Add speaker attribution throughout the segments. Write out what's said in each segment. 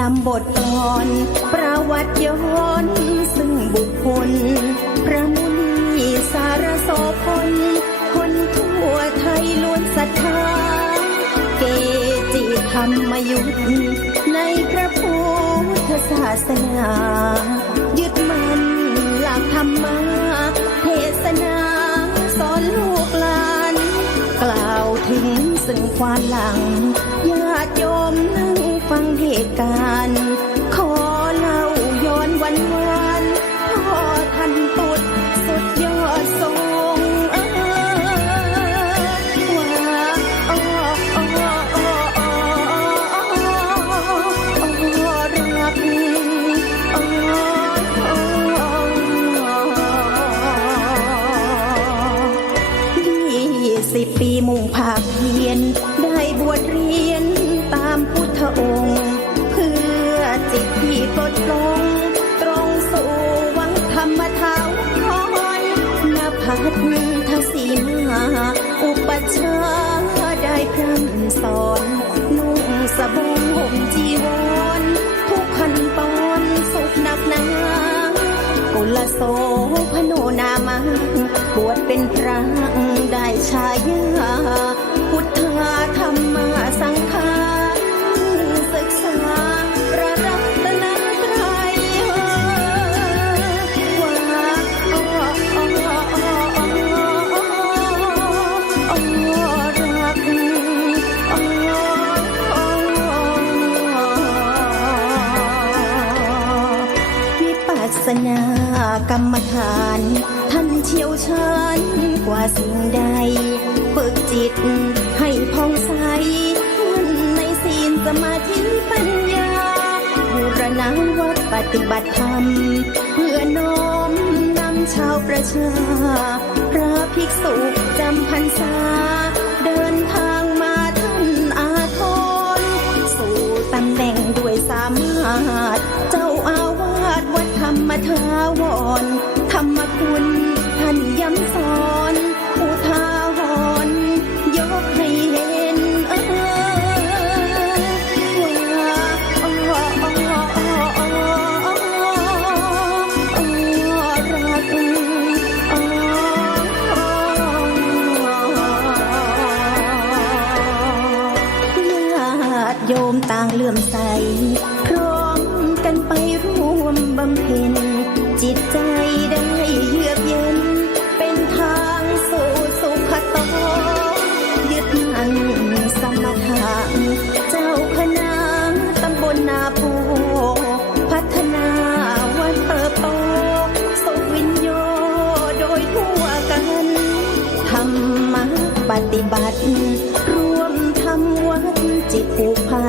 Speaker 1: นำบทกลอน ประวัติย้อน ซึ่งบุคคล พระมุนีสารโสพล คนทั่วไทยล้วนศรัทธา เกจิธรรมยุทธในพระพุทธศาสนา ยึดมันหลักธรรมะเทศนาสอนลูกหลาน กล่าวถึงซึ่งความหลังญาติโยมนั่ง ฟังเหตุการณ์ นภัททศีมาอุปชาได้พร่ำสอนนุ่งสบงห่มจีวรทุกขันปอนสุขหนักหนากุลโสพโนนามาบวชเป็นพระได้ชายา ชี่ยวชาญกว่าสิ่งใดฝึกจิตให้ผ่องใสมันในศีลสมาธิปัญญาบูรณาวัดปฏิบัติธรรม เพื่อน้อมนำชาวประชา พระภิกษุจำพรรษา เดินทางมาท่านอาทรสู่ตำแหน่งด้วยสามารถางเลื่อมใส พร้อมกันไปร่วมบำเพ็ญ จิตใจได้เยือกเย็น เป็นทางสู่สุขโตยึดมั่นสมถะเจ้าคณะตำบลนาโพพัฒนาวัดเติบโตสุวินโยโดยทั่วกันธรรมะปฏิบัติ ร่วมทำวัดจิตผู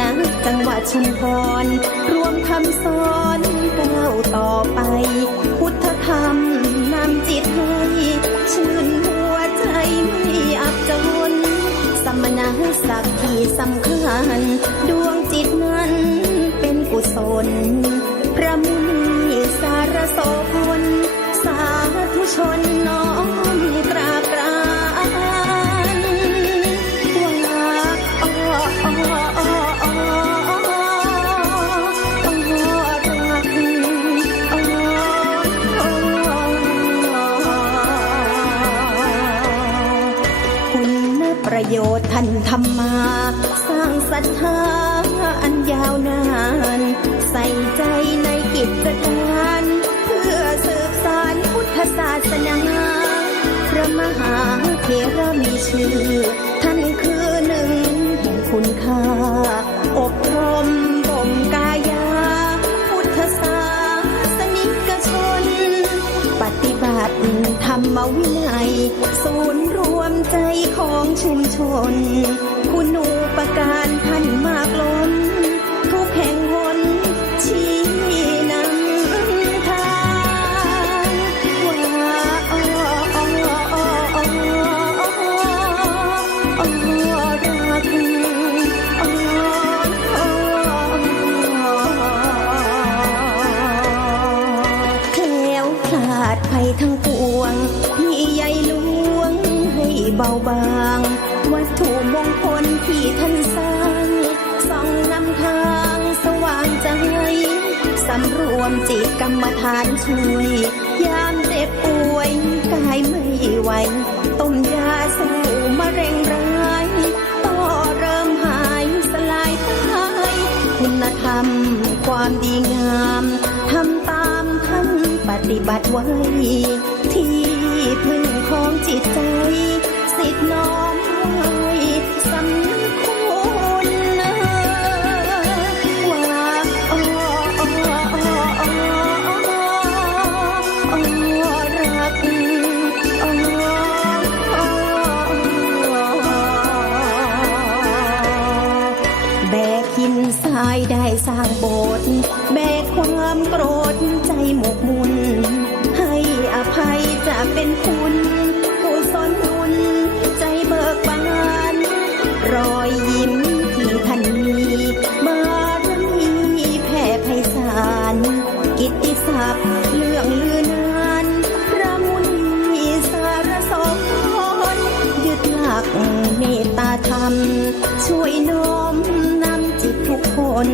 Speaker 1: นะจังหวัดชุมพร รวมคำสอนก้าวต่อไป พุทธธรรมนำจิตให้ชื่นหัวใจไม่อับจนสมณศักดิ์ที่สำคัญดวง ประโยชน์ท่านทำมา สร้างศรัทธาอันยาวนาน ใส่ใจในกิจการ เพื่อสืบสานพุทธศาสนา พระมหาเถระมีชื่อ ท่านคือหนึ่งแห่งคุณค่า ชุมชน คุณูปการท่านมากล้น ทุกแห่งหนชี้นำทางว่าอ้ออ้ออ้ออ้ออ้อรักอ้ออ้อแคล้วคลาดภัยทั้งปวงพี่ใหญ่หลวงให้เบาบาง วมจิตกรรมฐานช่วย ยามเจ็บป่วยกายไม่ไหว ต้มยาสู้มะเร็งร้ายต่อเริ่มหายสลายไปคุณธรรมความดีงามทำตามท่านปฏิบัติไว้ ที่พึ่งของจิตใจ สิทธิน้อม ความโกรธใจหมกมุ่นให้อภัยจะเป็นคุณผู้สนนุนใจเบิกบานรอยยิ้มที่ท่านมีบารมีแผ่ไพศาลกิตติศัพท์เรื่องลือนานพระมุนีสารสมพรยึดหลักเมตตาธรรม ช่วยน้อมนำจิตทุกคน